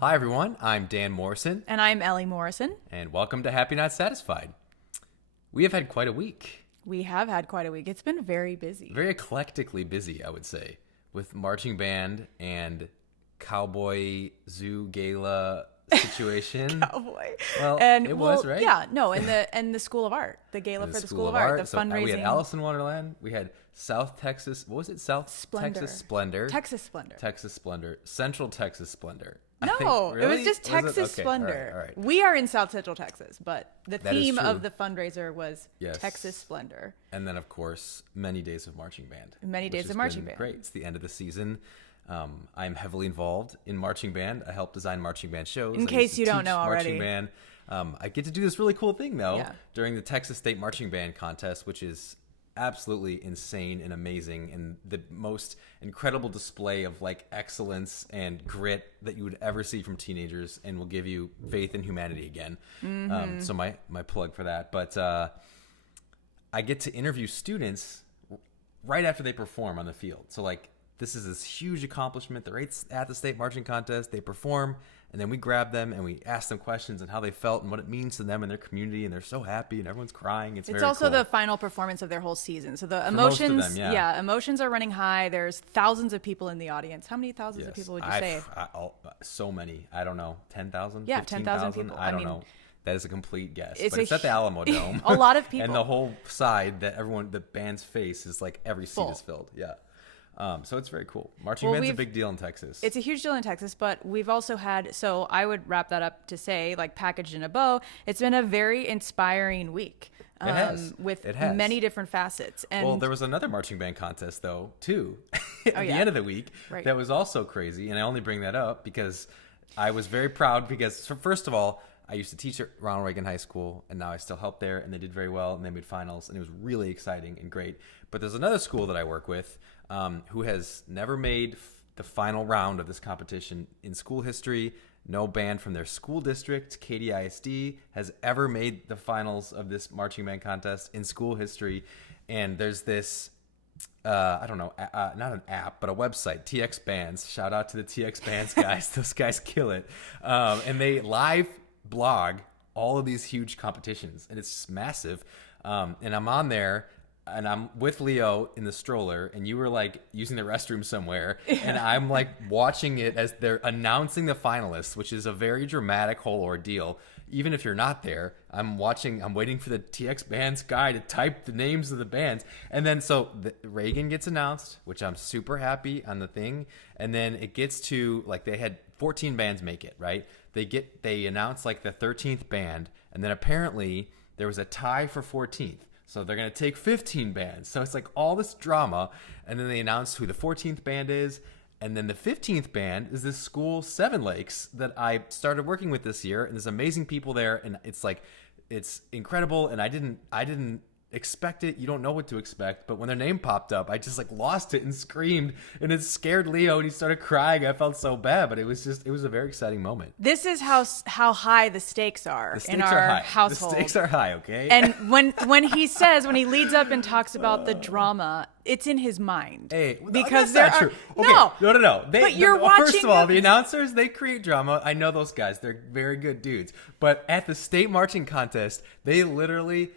Hi, everyone. I'm Dan Morrison, And I'm Ellie Morrison. and welcome to Happy Not Satisfied. We have had quite a week. We have had quite a week. It's been very busy. Very eclectically busy, I would say, with marching band and cowboy zoo gala situation. Cowboy. Well, and it was, right? Yeah, no, and the School of Art, the gala The for the School of Art, the So, fundraising. we had Alice in Wonderland. We had South Texas. What was it? South Splendor. Texas Splendor. Texas Splendor. Texas Splendor. Central Texas Splendor. I No, think, really? it was just Texas Okay, Splendor. All right. We are in South Central Texas, but the That is theme true. of the fundraiser was Yes. Texas Splendor. And then, of course, many days of marching band. Many which days has of marching been band. Great. It's the end of the season. I'm heavily involved in marching band. I help design marching band shows. In I case used to you don't teach know already. marching band. I get to do this really cool thing, though, Yeah. during the Texas State Marching Band Contest, which is absolutely insane and amazing and the most incredible display of like excellence and grit that you would ever see from teenagers, and will give you faith in humanity again. So my plug for that. But I get to interview students right after they perform on the field. So like this is this huge accomplishment. They're at the state marching contest. They perform, and then we grab them and we ask them questions and how they felt and what it means to them and their community. And they're so happy and everyone's crying. It's very also cool. the final performance of their whole season. So the most of emotions, them, yeah. emotions are running high. There's thousands of people in the audience. How many thousands of people would you say? So many. I don't know. 10,000? Yeah, 10,000 people. I don't know. That is a complete guess. It's But it's at the Alamo Dome. A lot of people. And the whole side that the band's face is like every seat Full. is filled. Yeah. So it's very cool. Marching band's a big deal in Texas. It's a huge deal in Texas, but we've also had, so I would wrap that up to say, like packaged in a bow, it's been a very inspiring week. It has. With It has. many different facets. And Well, there was another marching band contest, though, too, at the yeah. end of the week. Right. That was also crazy. And I only bring that up because I was very proud because, so first of all, I used to teach at Ronald Reagan High School, and now I still help there, and they did very well, and they made finals, and it was really exciting and great. But there's another school that I work with who has never made the final round of this competition in school history. No band from their school district, Katy ISD, has ever made the finals of this marching band contest in school history. And there's this, I don't know, not an app, but a website, TX Bands. Shout out to the TX Bands guys. Those guys kill it. And they live blog all of these huge competitions, and it's massive. And I'm on there, and I'm with Leo in the stroller, and you were like using the restroom somewhere, and I'm like watching it as they're announcing the finalists, which is a very dramatic whole ordeal. Even if you're not there, I'm waiting for the TX Bands guy to type the names of the bands. And then so Reagan gets announced, which I'm super happy on the thing. And then it gets to like, they had 14 bands make it, right? They announced like the 13th band, and then apparently there was a tie for 14th. So they're going to take 15 bands. So it's like all this drama. And then they announced who the 14th band is. And then the 15th band is this school, Seven Lakes, that I started working with this year. And there's amazing people there. And it's like, it's incredible. And I didn't expect it. You don't know what to expect. But when their name popped up, I just like lost it and screamed. And it scared Leo, and he started crying. I felt so bad. But it was a very exciting moment. this is how high the stakes are The stakes in are our high. household. The stakes are high, okay? And when he leads up and talks about the drama, it's in his mind. Hey, because that's there not are true. Okay, no. But you're watching. First of all, the announcers, they create drama. I know those guys; they're very good dudes. But at the state marching contest, they literally,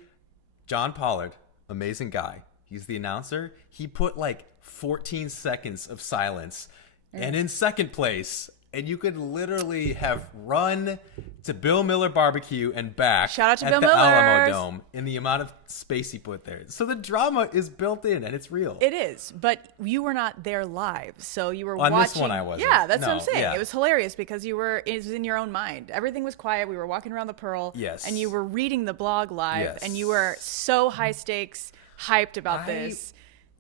John Pollard, amazing guy. He's the announcer. He put like 14 seconds of silence, and in second place. And you could literally have run to Bill Miller Barbecue and back Shout out to at Bill the Alamo Miller's. Dome in the amount of space he put there. So the drama is built in, and it's real. It is, but you were not there live, so you were On watching. this one I wasn't. Yeah, that's what I'm No, saying. yeah. It was hilarious because it was in your own mind. Everything was quiet. We were walking around the Pearl. Yes. And you were reading the blog live, Yes. and you were so high stakes, hyped about this.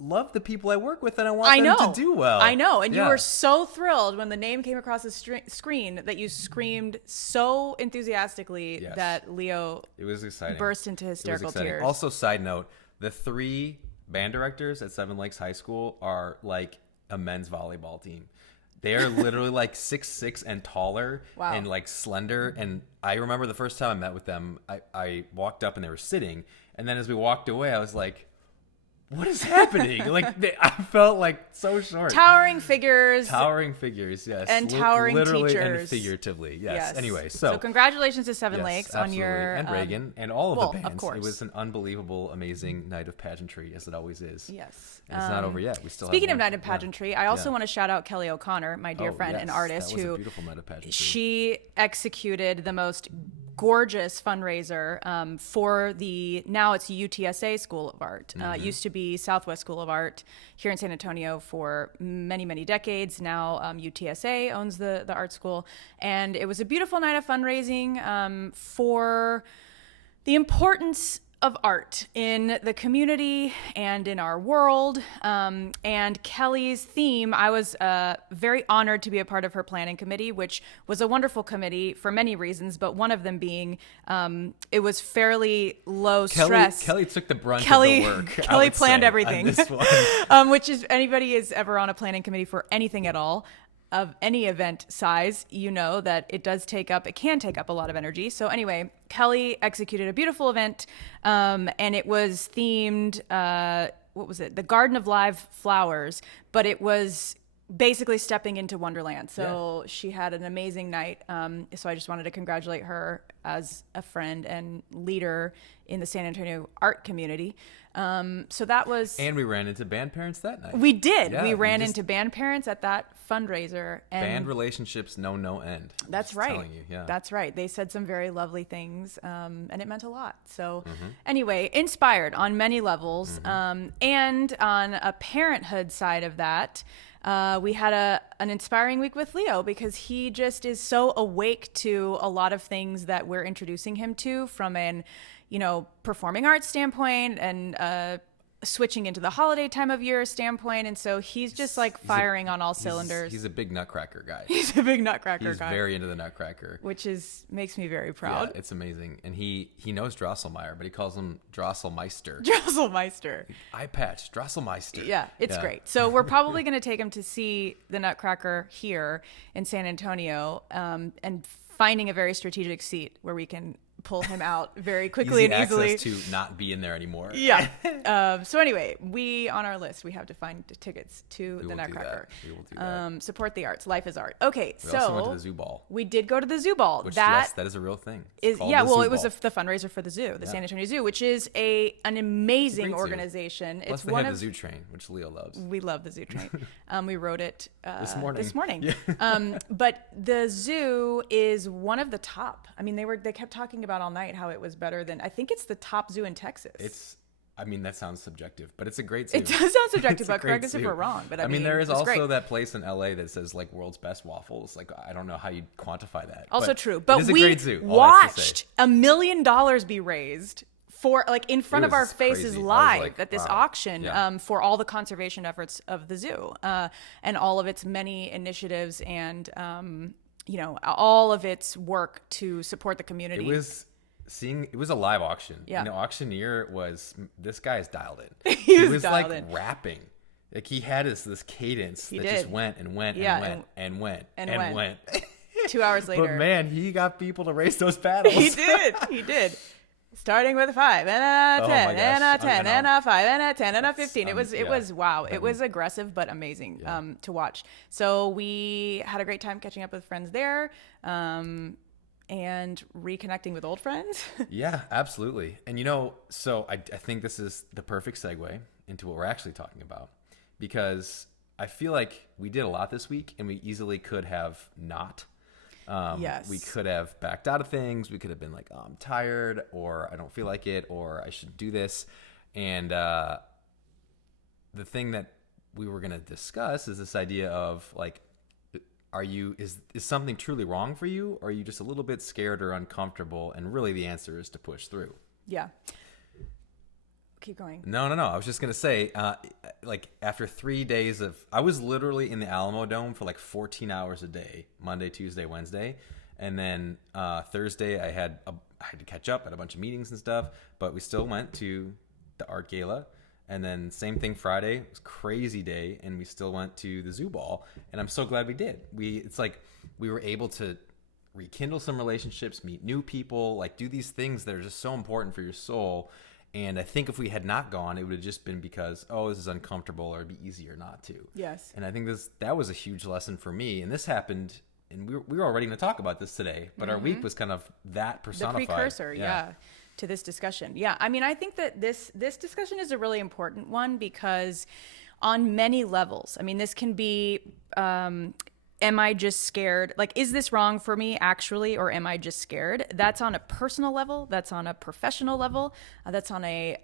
Love the people I work with, and I want them to do well. I know. And Yeah. you were so thrilled when the name came across the screen that you screamed so enthusiastically Yes. that Leo It was exciting. burst into It was hysterical exciting. tears. Also, side note, the 3 band directors at Seven Lakes High School are like a men's volleyball team. They are literally like 6'6" and taller. Wow. And like slender. And I remember the first time I met with them, I walked up and they were sitting. And then as we walked away, I was like, what is happening? Like I felt like so short. Towering figures. Towering figures, yes. And towering literally teachers. And figuratively, yes. Anyway, so congratulations to Seven yes, Lakes absolutely. on your and Reagan and all of the bands. Of course. It was an unbelievable, amazing night of pageantry, as it always is. Yes, and it's not over yet. We still. Speaking have of night of pageantry, I also want to shout out Kelly O'Connor, my dear friend and artist, that was who a beautiful night of pageantry. She executed the most gorgeous fundraiser for now it's UTSA School of Art. It used to be Southwest School of Art here in San Antonio for many, many decades. Now UTSA owns the art school. And it was a beautiful night of fundraising for the importance of art in the community and in our world. And Kelly's theme, I was very honored to be a part of her planning committee, which was a wonderful committee for many reasons, but one of them being it was fairly low stress. Kelly took the brunt of the work. Kelly planned everything, on this one. which is anybody is ever on a planning committee for anything at all, of any event size, you know that it can take up a lot of energy. So anyway, Kelly executed a beautiful event, and it was themed, what was it? The Garden of Live Flowers, but it was basically stepping into Wonderland. So she had an amazing night. So I just wanted to congratulate her as a friend and leader in the San Antonio art community. So that was... And we ran into band parents that night. We did. Yeah, we ran into band parents at that fundraiser. And band relationships know no end. That's right. Telling you, yeah. That's right. They said some very lovely things, and it meant a lot. So anyway, inspired on many levels. And on a parenthood side of that, we had an inspiring week with Leo, because he just is so awake to a lot of things that we're introducing him to from an, performing arts standpoint and switching into the holiday time of year standpoint. And so he's just firing on all cylinders. He's a big nutcracker guy. He's a big nutcracker guy. He's very into the nutcracker. Which makes me very proud. Yeah, it's amazing. And he knows Drosselmeyer, but he calls him Drosselmeister. Drosselmeister. Eye patch, Drosselmeister. Yeah, it's great. So we're probably going to take him to see the Nutcracker here in San Antonio, and finding a very strategic seat where we can pull him out very quickly and easily. Access to not be in there anymore. Yeah. So anyway, on our list, we have to find tickets to the Nutcracker. We will do that. Support the arts. Life is art. Okay, we also went to the Zoo Ball. We did go to the Zoo Ball. Which, yes, that is a real thing. It was the fundraiser for the zoo, the San Antonio Zoo, which is an amazing organization. Plus they have the Zoo Train, which Leo loves. We love the Zoo Train. We rode it this morning. Yeah. But the zoo is one of the top. I mean, they kept talking about all night how it was better than, I think it's the top zoo in Texas. That sounds subjective, but it's a great zoo. It does sound subjective, but correct us if we're wrong. But I mean, there is also that place in LA that says world's best waffles. I don't know how you'd quantify that. Also true. But we great zoo, watched $1 million be raised for in front of our faces live at this auction for all the conservation efforts of the zoo, and all of its many initiatives and all of its work to support the community. It was a live auction. Yeah. Auctioneer this guy's dialed in. he was dialed in. Rapping. He had this cadence just went and went and went. 2 hours later. But man, he got people to race those battles. He did. Starting with a 5 and a 10 and a 10 and a 5 and a 10 and a 15. It was wow. It was aggressive but amazing to watch. So we had a great time catching up with friends there. And reconnecting with old friends. Yeah, absolutely. And so I think this is the perfect segue into what we're actually talking about, because I feel like we did a lot this week and we easily could have not. Yes. We could have backed out of things. We could have been like, oh, I'm tired, or I don't feel like it, or I should do this. And the thing that we were going to discuss is this idea of is something truly wrong for you, or are you just a little bit scared or uncomfortable? And really the answer is to push through. Yeah. Keep going. No. I was just going to say, after 3 days I was literally in the Alamo Dome for 14 hours a day, Monday, Tuesday, Wednesday. And then Thursday I had to catch up at a bunch of meetings and stuff, but we still went to the art gala. And then same thing Friday. It was a crazy day, and we still went to the Zoo Ball, and I'm so glad we did. It's like we were able to rekindle some relationships, meet new people, do these things that are just so important for your soul. And I think if we had not gone, it would have just been because, oh, this is uncomfortable, or it'd be easier not to. Yes. And I think that was a huge lesson for me. And this happened, and we were already going to talk about this today, but our week was kind of that personified. The precursor, to this discussion. Yeah, I mean, I think that this discussion is a really important one because on many levels, I mean, this can be, am I just scared? Like, is this wrong for me actually, or am I just scared? That's on a personal level. That's on a professional level. That's on a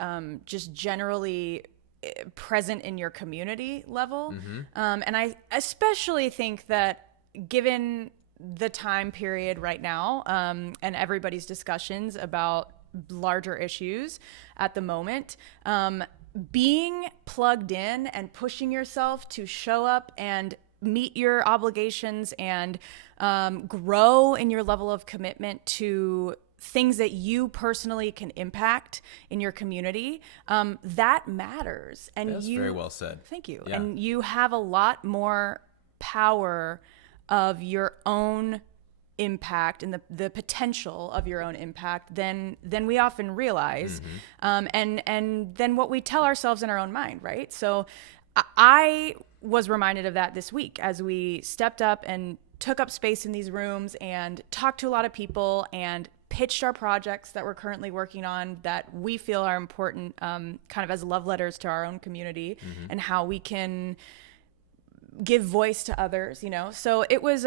just generally present in your community level. And I especially think that given the time period right now and everybody's discussions about larger issues at the moment, being plugged in and pushing yourself to show up and meet your obligations and grow in your level of commitment to things that you personally can impact in your community, that matters. And that's very well said. Thank you. Yeah. And you have a lot more power of your own impact and the potential of your own impact than we often realize, and then what we tell ourselves in our own mind, right? So I was reminded of that this week as we stepped up and took up space in these rooms and talked to a lot of people and pitched our projects that we're currently working on that we feel are important, kind of as love letters to our own community, and how we can give voice to others, you know? So it was,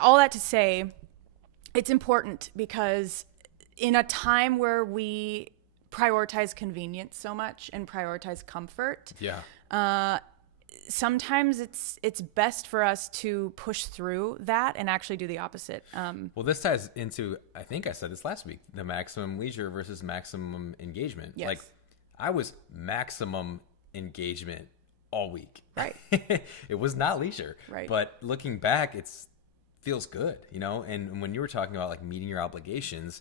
all that to say, it's important because in a time where we prioritize convenience so much and prioritize comfort, sometimes it's best for us to push through that and actually do the opposite. Well, this ties into, I think I said this last week, the maximum leisure versus maximum engagement. Yes. Like, I was maximum engagement all week. Right. It was not leisure. Right. But looking back, feels good, you know? And when you were talking about like meeting your obligations,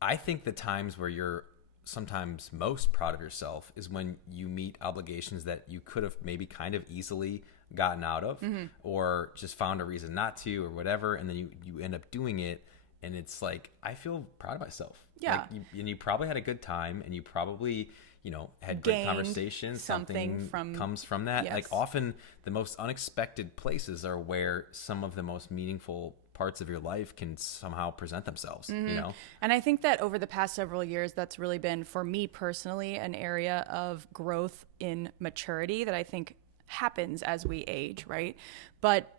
I think the times where you're sometimes most proud of yourself is when you meet obligations that you could have maybe kind of easily gotten out of, or just found a reason not to, or whatever, and then you end up doing it, and it's like, I feel proud of myself. Yeah. Like, and you probably had a good time, and you probably, you know, had great conversations. Something comes from that. Yes. Like, often the most unexpected places are where some of the most meaningful parts of your life can somehow present themselves, you know? And I think that over the past several years, that's really been, for me personally, an area of growth in maturity that I think happens as we age, right? But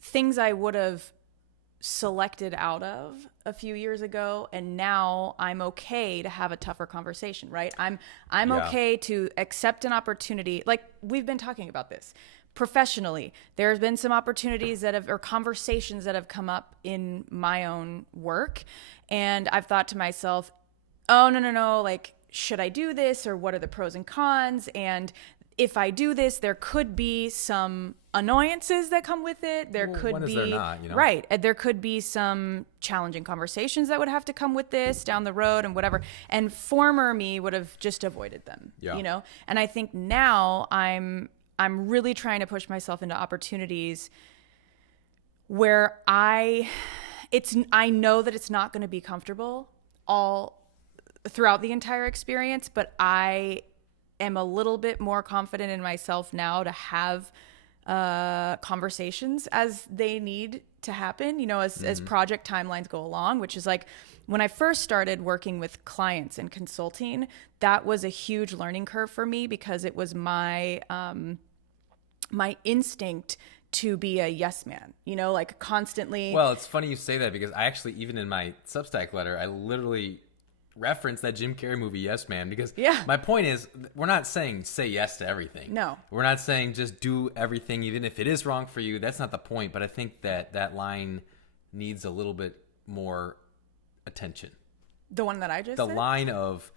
things I would have selected out of a few years ago, and now I'm okay to have a tougher conversation, right? I'm okay to accept an opportunity. Like, we've been talking about this professionally. There's been some opportunities or conversations that have come up in my own work, and I've thought to myself, oh, no, like, should I do this, or what are the pros and cons? And if I do this, there could be some annoyances that come with it. There could be, there not, you know? Right. There could be some challenging conversations that would have to come with this down the road and whatever. And former me would have just avoided them, you know? And I think now I'm really trying to push myself into opportunities where I know that it's not going to be comfortable all throughout the entire experience, but I am a little bit more confident in myself now to have conversations as they need to happen, you know, as project timelines go along, which is like, when I first started working with clients and consulting, that was a huge learning curve for me, because it was my instinct to be a yes man, you know, like constantly. Well, it's funny you say that, because I actually, even in my Substack letter, I literally reference that Jim Carrey movie, Yes Man, because my point is, we're not saying say yes to everything. No. We're not saying just do everything, even if it is wrong for you. That's not the point. But I think that line needs a little bit more attention. The one that I just said? The line of,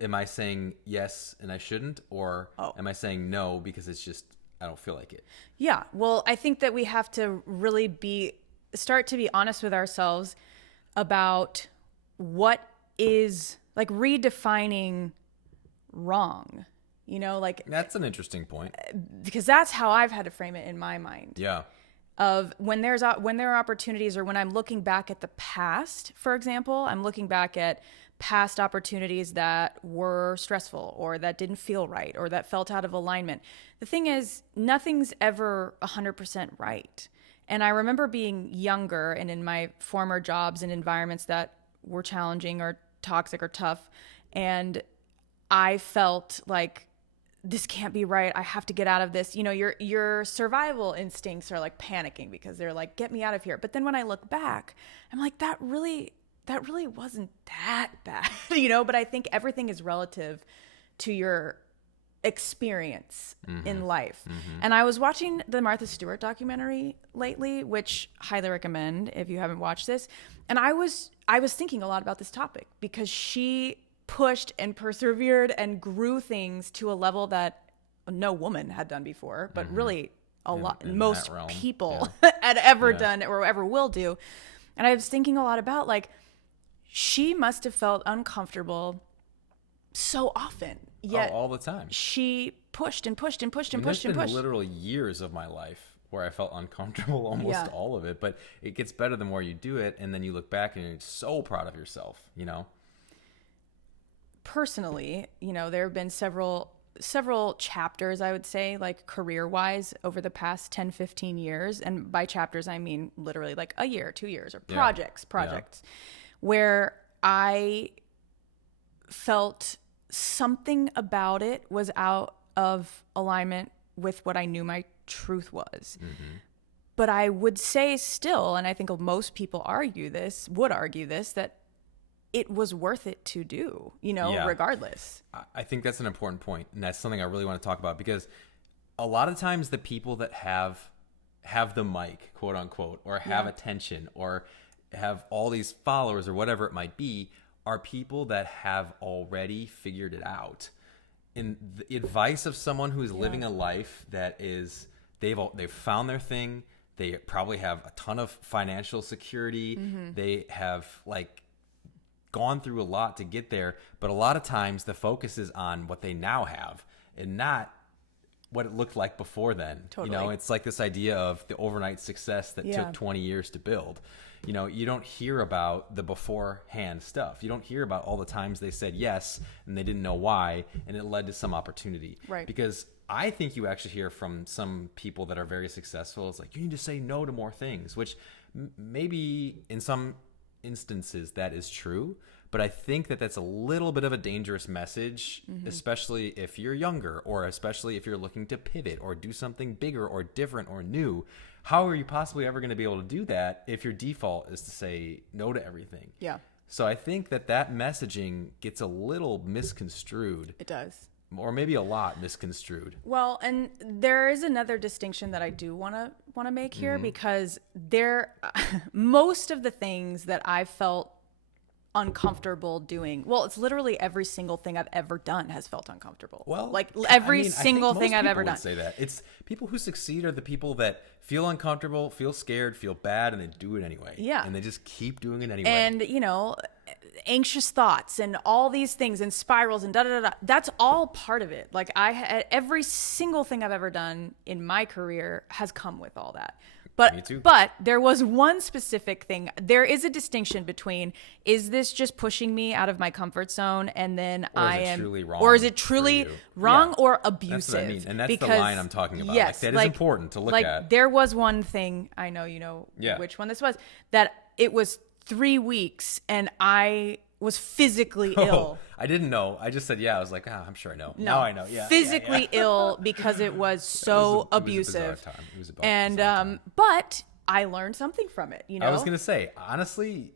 am I saying yes and I shouldn't, or am I saying no because it's just, I don't feel like it? Yeah. Well, I think that we have to really start to be honest with ourselves about what is, like, redefining wrong, you know, like, that's an interesting point, because that's how I've had to frame it in my mind. Yeah. Of when there are opportunities, or when I'm looking back at the past, for example, I'm looking back at past opportunities that were stressful or that didn't feel right or that felt out of alignment. The thing is, nothing's ever 100% right. And I remember being younger and in my former jobs and environments that were challenging or toxic or tough, and I felt like, this can't be right. I have to get out of this. You know, your survival instincts are like panicking because they're like, get me out of here. But then when I look back, I'm like, that really wasn't that bad, you know? But I think everything is relative to your experience in life. And I was watching the Martha Stewart documentary lately, which highly recommend if you haven't watched this. And I was thinking a lot about this topic because she pushed and persevered and grew things to a level that no woman had done before, but really most people had ever done or ever will do. And I was thinking a lot about, like, she must have felt uncomfortable so often, yet all the time. She pushed and pushed and pushed and pushed and pushed. Literally years of my life where I felt uncomfortable almost all of it, but it gets better the more you do it, and then you look back and you're so proud of yourself, you know? Personally, you know, there have been several chapters, I would say, like career-wise over the past 10, 15 years. And by chapters, I mean literally like a year, 2 years, or projects, where I felt something about it was out of alignment with what I knew my truth was. But I would say still, and I think most people would argue this, that it was worth it to do, you know, regardless. I think that's an important point, and that's something I really want to talk about, because a lot of times the people that have the mic, quote unquote, or have attention or have all these followers or whatever it might be, are people that have already figured it out. And the advice of someone who is living a life that is, they've found their thing, they probably have a ton of financial security, they have like gone through a lot to get there, but a lot of times the focus is on what they now have and not what it looked like before then. Totally. You know, it's like this idea of the overnight success that took 20 years to build. You know, you don't hear about the beforehand stuff. You don't hear about all the times they said yes and they didn't know why, and it led to some opportunity. Right. Because I think you actually hear from some people that are very successful, it's like, you need to say no to more things, which maybe in some instances that is true, but I think that that's a little bit of a dangerous message, especially if you're younger, or especially if you're looking to pivot or do something bigger or different or new. How are you possibly ever going to be able to do that if your default is to say no to everything? Yeah. So I think that messaging gets a little misconstrued. It does. Or maybe a lot misconstrued. Well, and there is another distinction that I do want to make here, because most of the things that I felt uncomfortable doing, well, it's literally every single thing I've ever done has felt uncomfortable. Well, like every single thing I've ever done. Would say that. It's people who succeed are the people that feel uncomfortable, feel scared, feel bad, and they do it anyway. Yeah. And they just keep doing it anyway. And, you know, anxious thoughts and all these things and spirals and da-da-da-da. That's all part of it. Like every single thing I've ever done in my career has come with all that. Me too. But there was one specific thing. There is a distinction between, is this just pushing me out of my comfort zone and then or is it truly wrong or abusive? That's what I mean. And that's the line I'm talking about. Yes, like, that is important to look at. There was one thing, I know you know which one this was, that it was 3 weeks and I was physically ill. I didn't know. I just said, I was like, I'm sure I know. No, now I know. Yeah. Physically ill because it was so abusive. It was a bizarre time. It was a bizarre time. But I learned something from it, you know? I was going to say, honestly,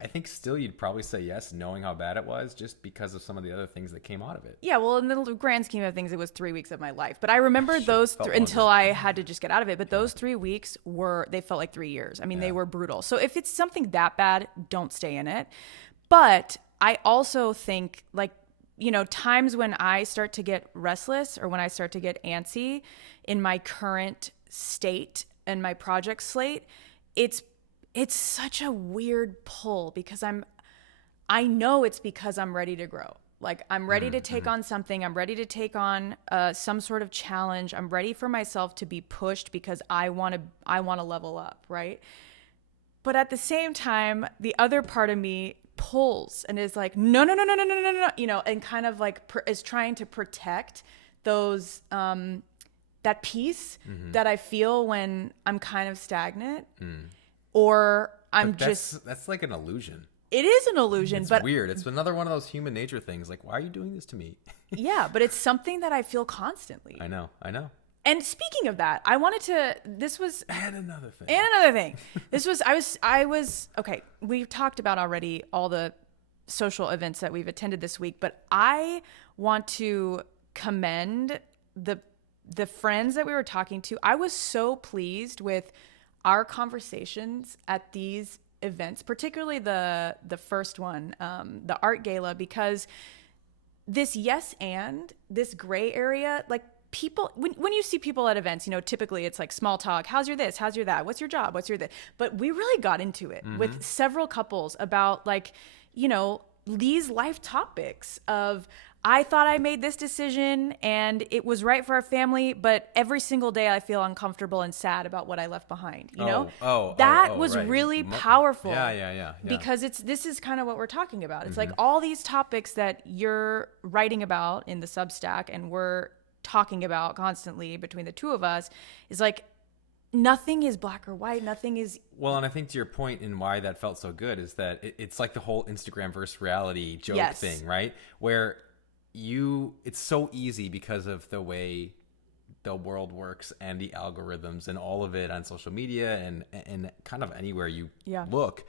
I think still you'd probably say yes, knowing how bad it was, just because of some of the other things that came out of it. Yeah, well, in the grand scheme of things, it was 3 weeks of my life. But I remember those until I had to just get out of it. But those 3 weeks they felt like 3 years. I mean, they were brutal. So if it's something that bad, don't stay in it. But I also think, like, you know, times when I start to get restless or when I start to get antsy in my current state and my project slate, it's such a weird pull, because I know it's because I'm ready to grow. Like, I'm ready to take on something. I'm ready to take on some sort of challenge. I'm ready for myself to be pushed because I want to level up, right? But at the same time, the other part of me pulls and is like, no, no, no, no, no, no, no, no, you know, and kind of like is trying to protect those, that peace that I feel when I'm kind of stagnant or that's like an illusion. It is an illusion, It's but weird. It's another one of those human nature things. Like, why are you doing this to me? yeah, but it's something that I feel constantly. I know. And speaking of that, I wanted to, this was, And another thing. This was, okay, we've talked about already all the social events that we've attended this week, but I want to commend the friends that we were talking to. I was so pleased with our conversations at these events, particularly the first one, the art gala, because this this gray area, like people, when you see people at events, you know, typically it's like small talk. How's your this? How's your that? What's your job? What's your this? But we really got into it with several couples about, like, you know, these life topics of, I thought I made this decision and it was right for our family, but every single day I feel uncomfortable and sad about what I left behind. You know, that was right. really powerful. Yeah. Because this is kind of what we're talking about. It's like all these topics that you're writing about in the Substack and we're talking about constantly between the two of us is like, nothing is black or white. Nothing is. Well, and I think to your point in why that felt so good is that it's like the whole Instagram versus reality joke thing, right? Where it's so easy because of the way the world works and the algorithms and all of it on social media and kind of anywhere you look,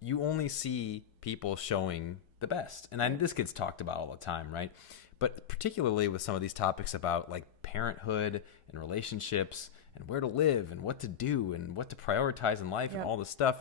you only see people showing the best. And this gets talked about all the time, right? But particularly with some of these topics about like parenthood and relationships and where to live and what to do and what to prioritize in life and all this stuff,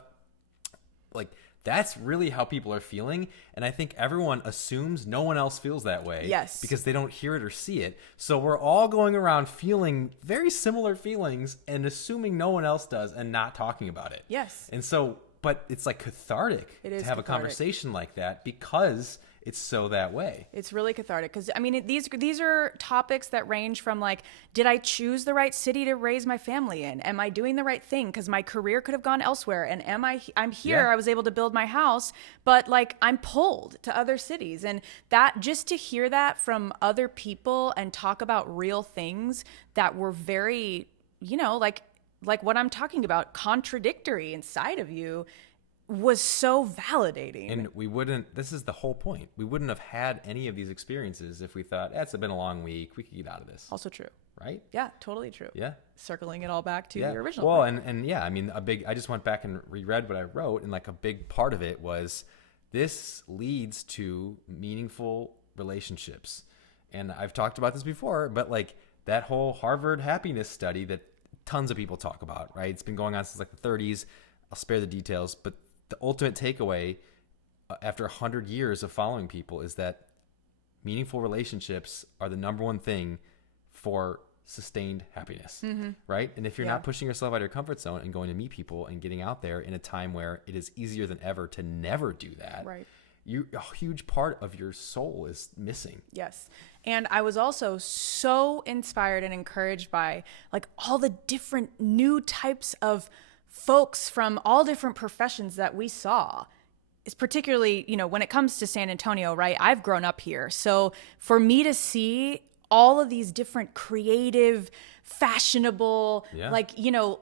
like that's really how people are feeling. And I think everyone assumes no one else feels that way. Yes. Because they don't hear it or see it. So we're all going around feeling very similar feelings and assuming no one else does and not talking about it. Yes. And so, but it's like cathartic to have a conversation like that because it's so that way. It's really cathartic because, I mean, these are topics that range from like, did I choose the right city to raise my family in? Am I doing the right thing? Because my career could have gone elsewhere. And I'm here. I was able to build my house, but like I'm pulled to other cities. And that, just to hear that from other people and talk about real things that were very, you know, like what I'm talking about, contradictory inside of you, was so validating. And this is the whole point. We wouldn't have had any of these experiences if we thought, it's been a long week, we could get out of this. Also true. Right? Yeah, totally true. Yeah. Circling it all back to the original. Well, and yeah, I mean, I just went back and reread what I wrote, and like a big part of it was this leads to meaningful relationships. And I've talked about this before, but like that whole Harvard happiness study that tons of people talk about, right? It's been going on since like the 30s. I'll spare the details, but the ultimate takeaway after 100 years of following people is that meaningful relationships are the number one thing for sustained happiness, right? And if you're not pushing yourself out of your comfort zone and going to meet people and getting out there in a time where it is easier than ever to never do that, right, a huge part of your soul is missing. Yes. And I was also so inspired and encouraged by like all the different new types of folks from all different professions that we saw. It's particularly, you know, when it comes to San Antonio, right? I've grown up here. So for me to see all of these different creative, fashionable, like, you know,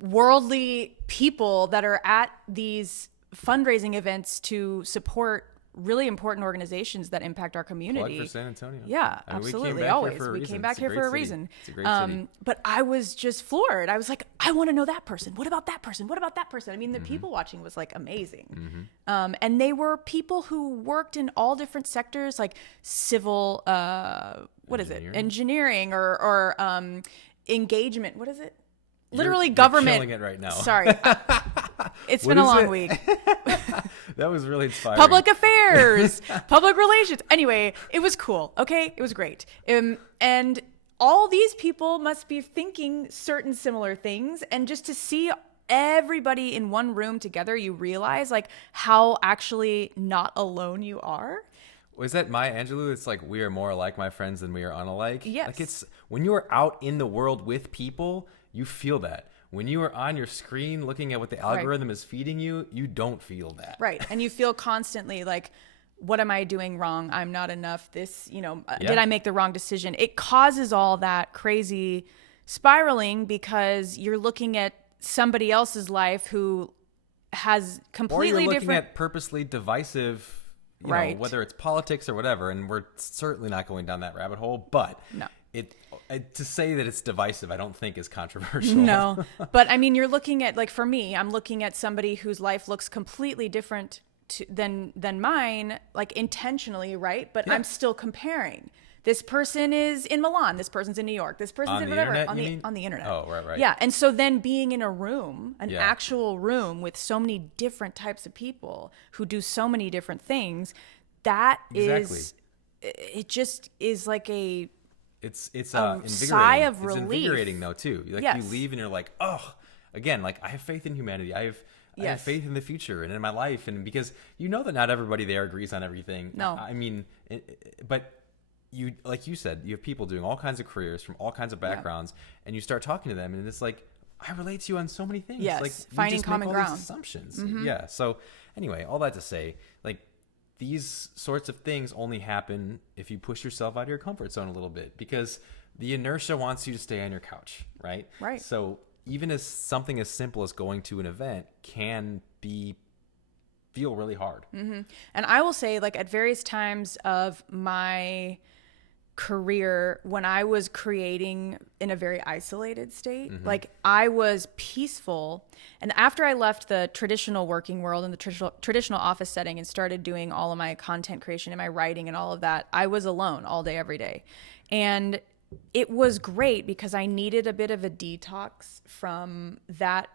worldly people that are at these fundraising events to support really important organizations that impact our community. Plug for San Antonio. Yeah, I mean, absolutely. Always. We came back here for a reason. It's a great city. But I was just floored. I was like, I want to know that person. What about that person? What about that person? I mean, the people watching was like amazing. And they were people who worked in all different sectors, like civil, engineering or engagement. What is it? Literally government. You're killing it right now. Sorry. It's been a long week. That was really inspiring. Public affairs, public relations. Anyway, it was cool. Okay. It was great. And all these people must be thinking certain similar things. And just to see everybody in one room together, you realize like how actually not alone you are. Was that Maya Angelou? It's like, we are more alike, my friends, than we are unalike. Yes. Like, it's when you are out in the world with people, you feel that. When you are on your screen looking at what the algorithm is feeding you, you don't feel that. Right. And you feel constantly like, what am I doing wrong? I'm not enough. This, did I make the wrong decision? It causes all that crazy spiraling because you're looking at somebody else's life who has completely or you're looking different. at purposely divisive, Right. whether it's politics or whatever, and we're certainly not going down that rabbit hole. But No. To say that it's divisive, I don't think is controversial. No, but I mean, you're looking at, like, for me, I'm looking at somebody whose life looks completely different than mine, like intentionally, right? But I'm still comparing. This person is in Milan. This person's in New York. This person's On in the whatever. internet, on you the mean? on the internet. Oh, right. Yeah, and so then being in a room, an Yeah. actual room with so many different types of people who do so many different things, that is, it just is like a. It's sigh invigorating. of It's relief. invigorating though too. Like Yes. you leave and you're like, oh, again, like I have faith in humanity. I have Yes. faith in the future and in my life, and because that not everybody there agrees on everything. No. I mean, but you, like you said, you have people doing all kinds of careers from all kinds of backgrounds, and you start talking to them, and it's like, I relate to you on so many things. Yes, like we finding just common make all ground. these assumptions. Yeah. So anyway, all that to say, like, these sorts of things only happen if you push yourself out of your comfort zone a little bit, because the inertia wants you to stay on your couch, right? Right. So even as something as simple as going to an event can feel really hard. And I will say, like, at various times of my career, when I was creating in a very isolated state, like, I was peaceful. And after I left the traditional working world and the traditional office setting and started doing all of my content creation and my writing and all of that, I was alone all day, every day. And it was great because I needed a bit of a detox from that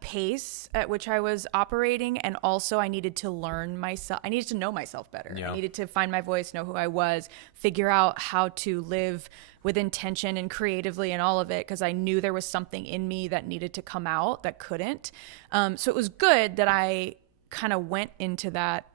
pace at which I was operating, and also I needed to learn myself. I needed to know myself better. Yeah. I needed to find my voice, know who I was, figure out how to live with intention and creatively and all of it, because I knew there was something in me that needed to come out that couldn't. So it was good that I kind of went into that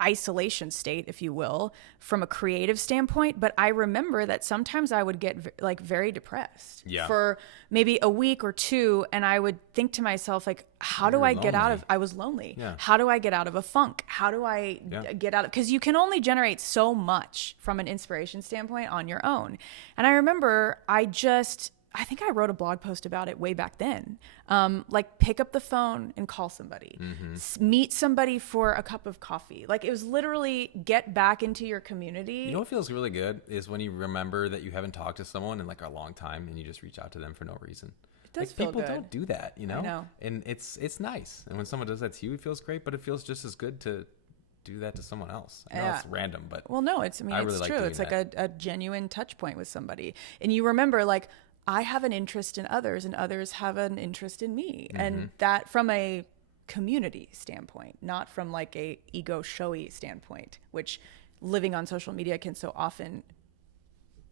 isolation state, if you will, from a creative standpoint. But I remember that sometimes I would get like very depressed for maybe a week or two, and I would think to myself, like, how do I get out of, I was lonely. Yeah. How do I get out of a funk? How do I get out of, because you can only generate so much from an inspiration standpoint on your own. And I remember I think I wrote a blog post about it way back then. Like, pick up the phone and call somebody, meet somebody for a cup of coffee. Like, it was literally get back into your community. You know what feels really good is when you remember that you haven't talked to someone in like a long time and you just reach out to them for no reason. It does like, feel people good. don't do that, I know. And it's nice. And when someone does that to you, it feels great, but it feels just as good to do that to someone else. I know it's random, but well, no, it's, I mean, really it's like true. doing It's like that. a genuine touch point with somebody. And you remember, like, I have an interest in others and others have an interest in me. And that from a community standpoint, not from like a ego showy standpoint, which living on social media can so often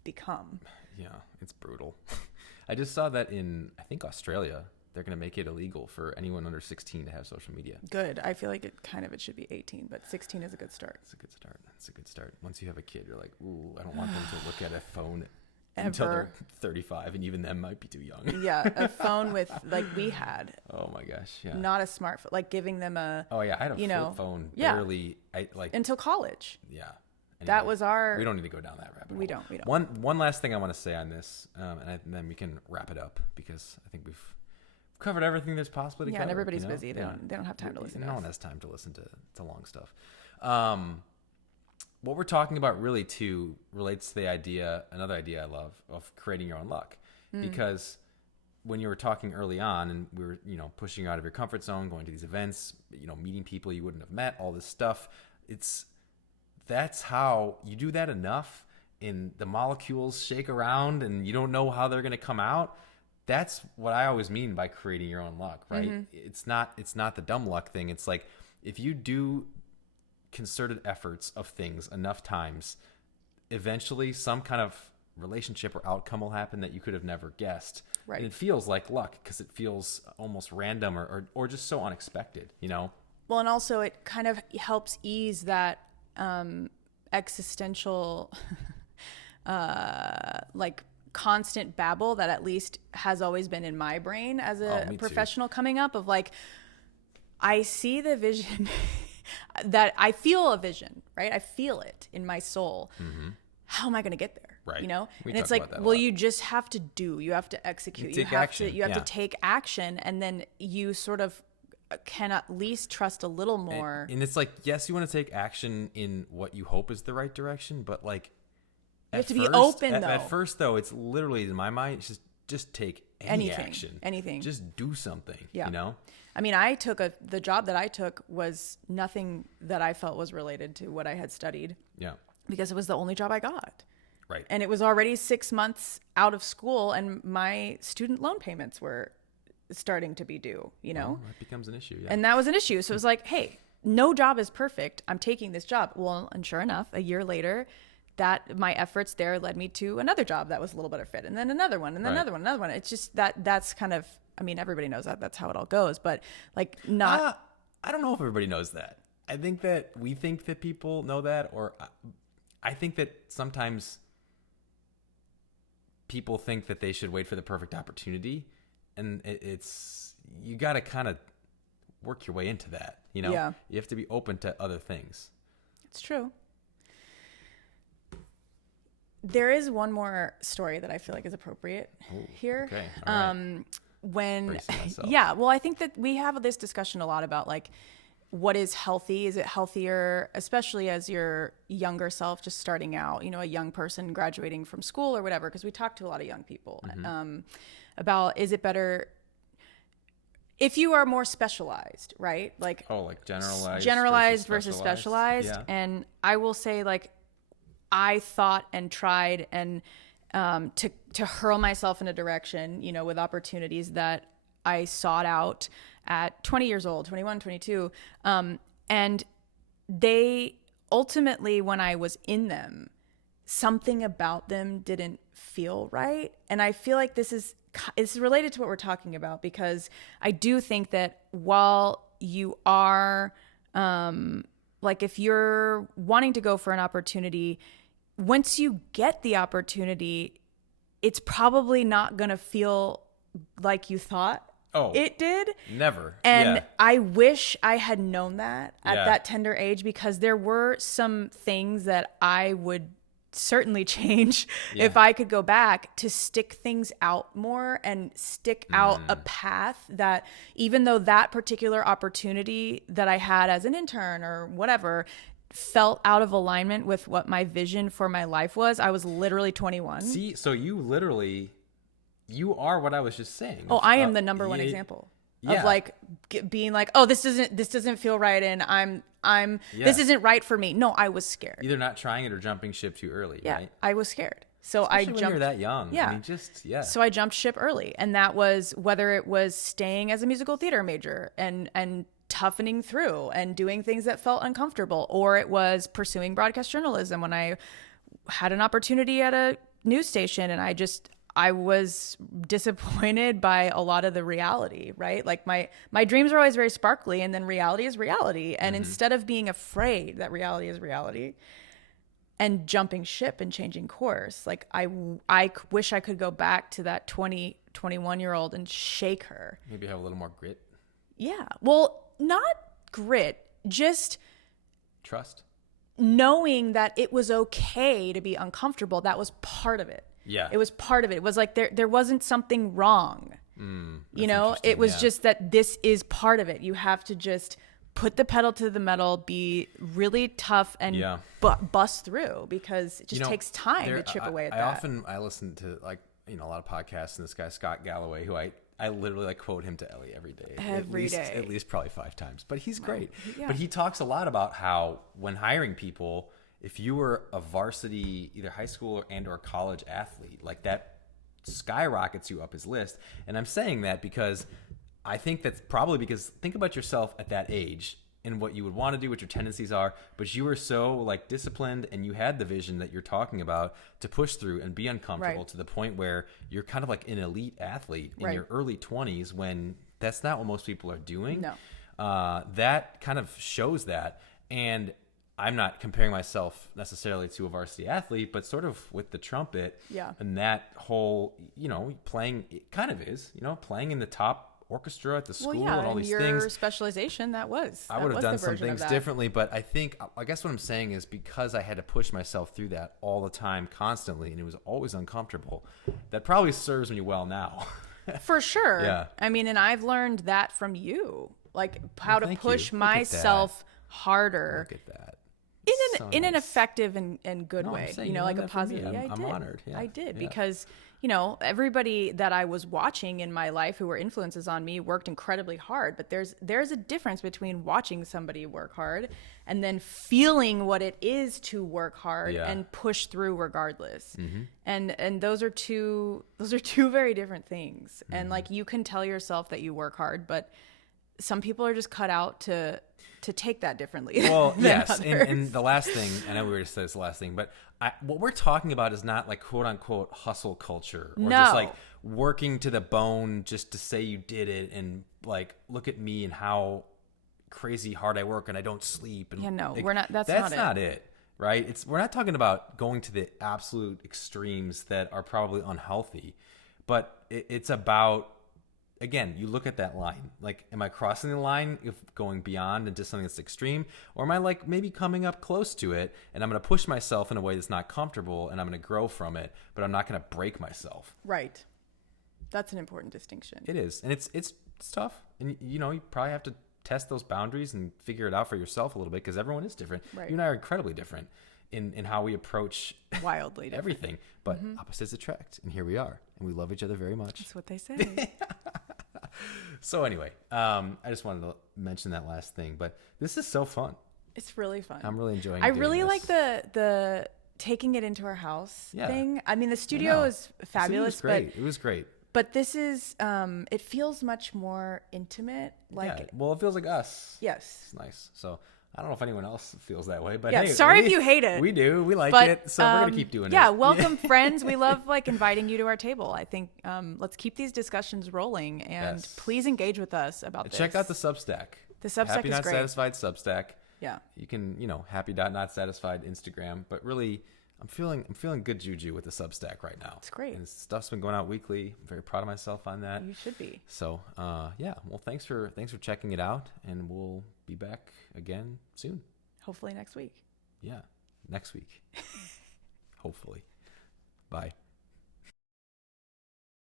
become. Yeah, it's brutal. I just saw that in, I think, Australia, they're going to make it illegal for anyone under 16 to have social media. Good. I feel like it should be 18, but 16 is a good start. It's a good start. It's a good start. Once you have a kid, you're like, ooh, I don't want them to look at a phone until they're 35, and even them might be too young. Yeah, a phone with, like we had. Oh my gosh, yeah. Not a smartphone, like giving them a. Oh yeah, I had a flip phone. Yeah. Barely. Until college. Yeah. That was our. We don't need to go down that rabbit hole. We don't. One last thing I want to say on this, and then we can wrap it up, because I think we've covered everything there's possibly to cover. Yeah, and everybody's you know? busy. They don't have time to listen. No one has time to listen to long stuff. What we're talking about really too relates to the idea, another idea I love, of creating your own luck. Because when you were talking early on, and we were, pushing you out of your comfort zone, going to these events, meeting people you wouldn't have met, all this stuff, that's how you do that enough, and the molecules shake around and you don't know how they're going to come out. That's what I always mean by creating your own luck, right? It's not the dumb luck thing. It's like, if you do concerted efforts of things enough times, eventually some kind of relationship or outcome will happen that you could have never guessed. Right. And it feels like luck because it feels almost random or just so unexpected, Well, and also it kind of helps ease that existential like constant babble that at least has always been in my brain as a me too. professional coming up of like, I see the vision that I feel a vision, right? I feel it in my soul. How am I going to get there? Right. You know? We And it's talk like, about that a well, lot. you just have to do, you have to execute, You take action. You have to Yeah. take action. And then you sort of can at least trust a little more. And it's like, yes, you want to take action in what you hope is the right direction, but like, You have to be open, though. At first, though, it's literally in my mind, it's just take any Anything. action, Anything. just do something. Yeah. You know, I mean, the job that I took was nothing that I felt was related to what I had studied yeah, because it was the only job I got. right. And it was already 6 months out of school and my student loan payments were starting to be due, you know? Well, that becomes an issue. Yeah. And that was an issue. So it was like, hey, no job is perfect. I'm taking this job. Well, and sure enough, a year later, that my efforts there led me to another job that was a little better fit, and then another one, and then Right. another one. It's just that's kind of, I mean, everybody knows that that's how it all goes, but like not. I don't know if everybody knows that. I think that we think that people know that, or I think that sometimes people think that they should wait for the perfect opportunity, and it's you got to kind of work your way into that. You know, Yeah. you have to be open to other things. It's true. There is one more story that I feel like is appropriate here. Okay. All right. When Bracing myself. yeah, well, I think that we have this discussion a lot about like what is healthy. Is it healthier, especially as your younger self just starting out, you know, a young person graduating from school or whatever, because we talk to a lot of young people about, is it better if you are more specialized, right? Like like generalized versus specialized. Yeah. And I will say, like, I thought and tried and to hurl myself in a direction, you know, with opportunities that I sought out at 20 years old, 21, 22. And they ultimately, when I was in them, something about them didn't feel right. And I feel like it's related to what we're talking about, because I do think that while you are, like if you're wanting to go for an opportunity, once you get the opportunity, it's probably not going to feel like you thought it did. Never. And yeah. I wish I had known that at Yeah. that tender age, because there were some things that I would certainly change if I could go back, to stick things out more and stick out a path that, even though that particular opportunity that I had as an intern or whatever felt out of alignment with what my vision for my life was. I was literally 21. See, so you are what I was just saying. Oh, I am the number one example of like being like, oh, this doesn't feel right, and this isn't right for me. No, I was scared. Either not trying it or jumping ship too early. Yeah, right? I was scared. So Especially I when jumped. you're that young. Yeah. I mean, So I jumped ship early, and that was whether it was staying as a musical theater major and toughening through and doing things that felt uncomfortable, or it was pursuing broadcast journalism when I had an opportunity at a news station, and I was disappointed by a lot of the reality, right? Like my dreams are always very sparkly, and then reality is reality. And instead of being afraid that reality is reality and jumping ship and changing course, like I wish I could go back to that 20, 21-year-old and shake her. maybe have a little more grit, Yeah. Well, not grit, just trust. knowing that it was okay to be uncomfortable. That was part of it. Yeah. It was part of it. It was like there wasn't something wrong. You know, it was just that this is part of it. You have to just put the pedal to the metal, be really tough, and bust through, because it just takes time to chip away at that. I listen to a lot of podcasts, and this guy Scott Galloway, who I literally like quote him to Ellie every day. At least probably 5 times. But he's great. Yeah. But he talks a lot about how when hiring people, if you were a varsity, either high school or college athlete, like that skyrockets you up his list. And I'm saying that because I think that's probably because think about yourself at that age and what you would want to do, what your tendencies are, but you were so like disciplined and you had the vision that you're talking about to push through and be uncomfortable to the point where you're kind of like an elite athlete in your early 20s, when that's not what most people are doing. No. That kind of shows that. And I'm not comparing myself necessarily to a varsity athlete, but sort of with the trumpet. Yeah. And that whole, playing, it kind of is, playing in the top orchestra at the school and all these your things. specialization, I would have done some things differently, but I guess what I'm saying is because I had to push myself through that all the time, constantly, and it was always uncomfortable, that probably serves me well now. For sure. Yeah. I mean, and I've learned that from you, like how to push you. myself harder. Look at that. In an effective and good No, I'm way, saying you like learned a that from me. positive. Yeah, I'm honored. Yeah. I did Yeah. because everybody that I was watching in my life who were influences on me worked incredibly hard. But there's a difference between watching somebody work hard and then feeling what it is to work hard and push through regardless. Mm-hmm. And those are two very different things. Mm-hmm. And like you can tell yourself that you work hard, but some people are just cut out to take that differently. Well, yes. And the last thing, I know we were just saying this the last thing, but what we're talking about is not like quote unquote hustle culture or just like working to the bone just to say you did it and like, look at me and how crazy hard I work and I don't sleep. And we're not, that's not it. Right. We're not talking about going to the absolute extremes that are probably unhealthy, but it's about, again, you look at that line, like, am I crossing the line if going beyond into something that's extreme? Or am I like maybe coming up close to it and I'm going to push myself in a way that's not comfortable and I'm going to grow from it, but I'm not going to break myself. Right. That's an important distinction. It is. And it's tough. And you probably have to test those boundaries and figure it out for yourself a little bit because everyone is different. Right. You and I are incredibly different in how we approach wildly different. Everything. But opposites attract. And here we are. And we love each other very much. That's what they say. So anyway, I just wanted to mention that last thing, but this is so fun. It's really fun. I'm really enjoying. I really like the taking it into our house thing. I mean, the studio is fabulous. It was great. But this is, it feels much more intimate. Like, well, it feels like us. Yes, it's nice. So I don't know if anyone else feels that way, but sorry if you hate it. We do. We like it, so we're gonna keep doing it. Yeah, welcome friends. We love inviting you to our table. I think let's keep these discussions rolling and please engage with us about this. Check out the Substack. The Substack Happy is Not great. Satisfied Substack. Yeah. You can, happy.notsatisfied Instagram, but really I'm feeling good juju with the Substack right now. It's great. And stuff's been going out weekly. I'm very proud of myself on that. You should be. So, well, thanks for checking it out, and we'll be back again soon. Hopefully next week. Yeah, next week. Hopefully. Bye.